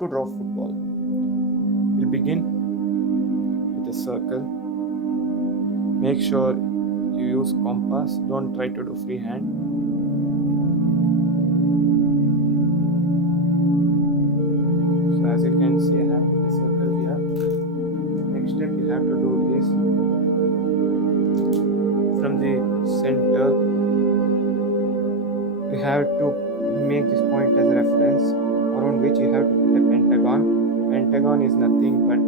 To draw football. We'll begin with a circle. Make sure you use compass. Don't try to do freehand. So as you can see, I have put a circle here. Next step you have to do is from the center. You have to make this point as a reference around which you have to put a pentagon. Pentagon is nothing but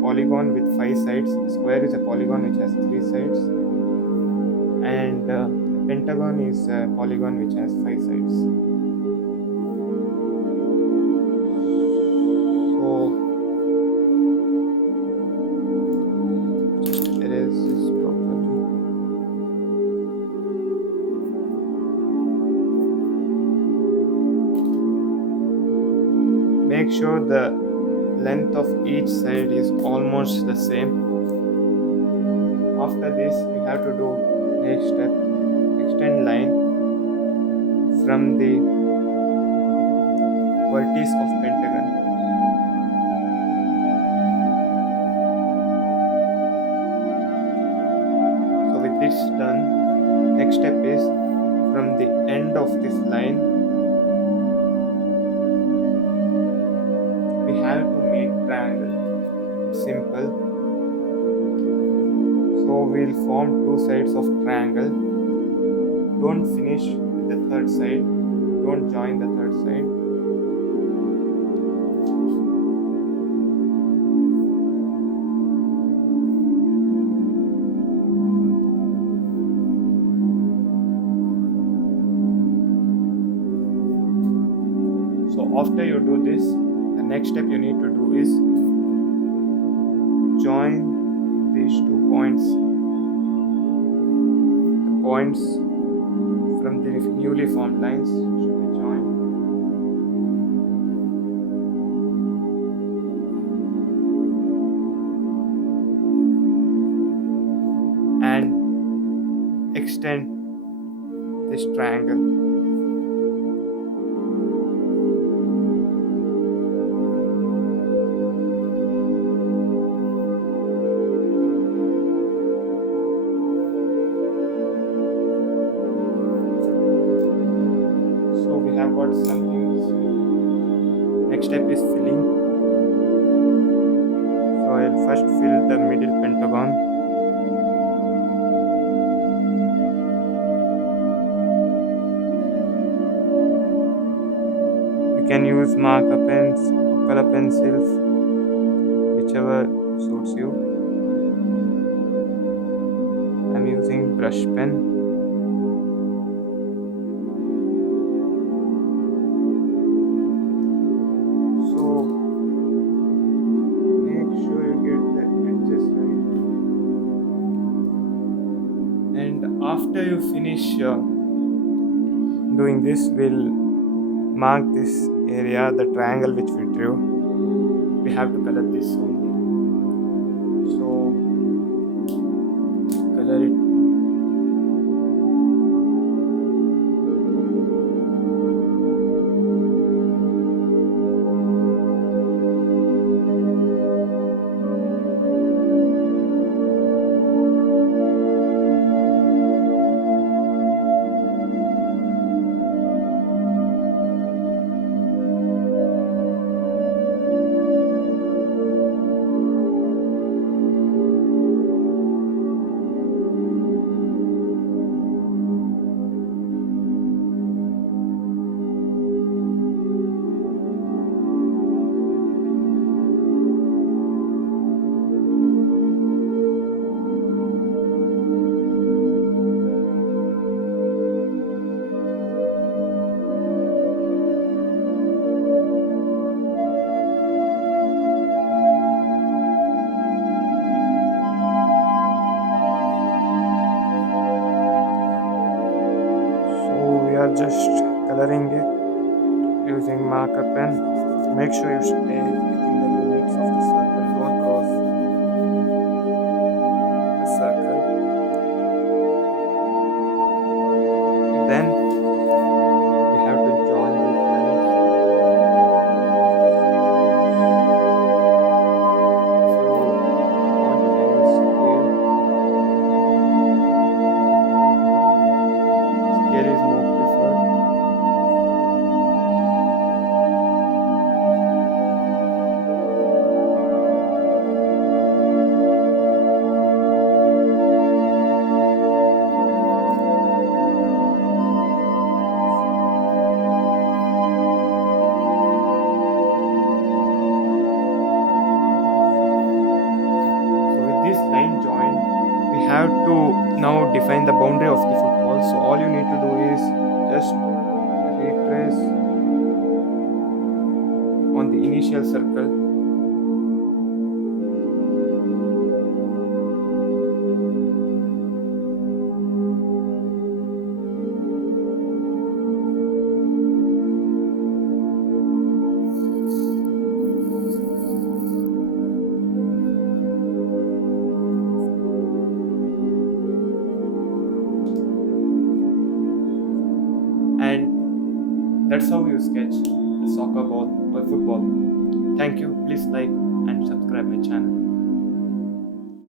polygon with 5 sides. Square is a polygon which has 3 sides, and a pentagon is a polygon which has 5 sides. So just erase this properly. Make sure the length of each side is almost the same. After this, you have to do next step. Extend line from the vertex of pentagon. So with this done, next step is from the end of this line, we have to make triangle. It's simple. So we'll form 2 sides of triangle. Don't finish with the third side. Don't join the third side. So after you do this, the next step you need to do is join these 2 points. The points from the newly formed lines should be joined. And extend this triangle. So we have got something. Next step is filling. So I'll first fill the middle pentagon. You can use marker pens or color pencils, whichever suits you. I'm using brush pen. So make sure you get the edges right. And after you finish doing this, we'll mark this area, the triangle which we drew. We have to color this only. So color it. So we are just coloring it using marker pen. Make sure you stay within the limits of the circle. Don't cross the circle. Then we have to join these lines. define the boundary of the football. So all you need to do is just retrace on the initial circle. And that's how you sketch a soccer ball or football. Thank you. Please like and subscribe my channel.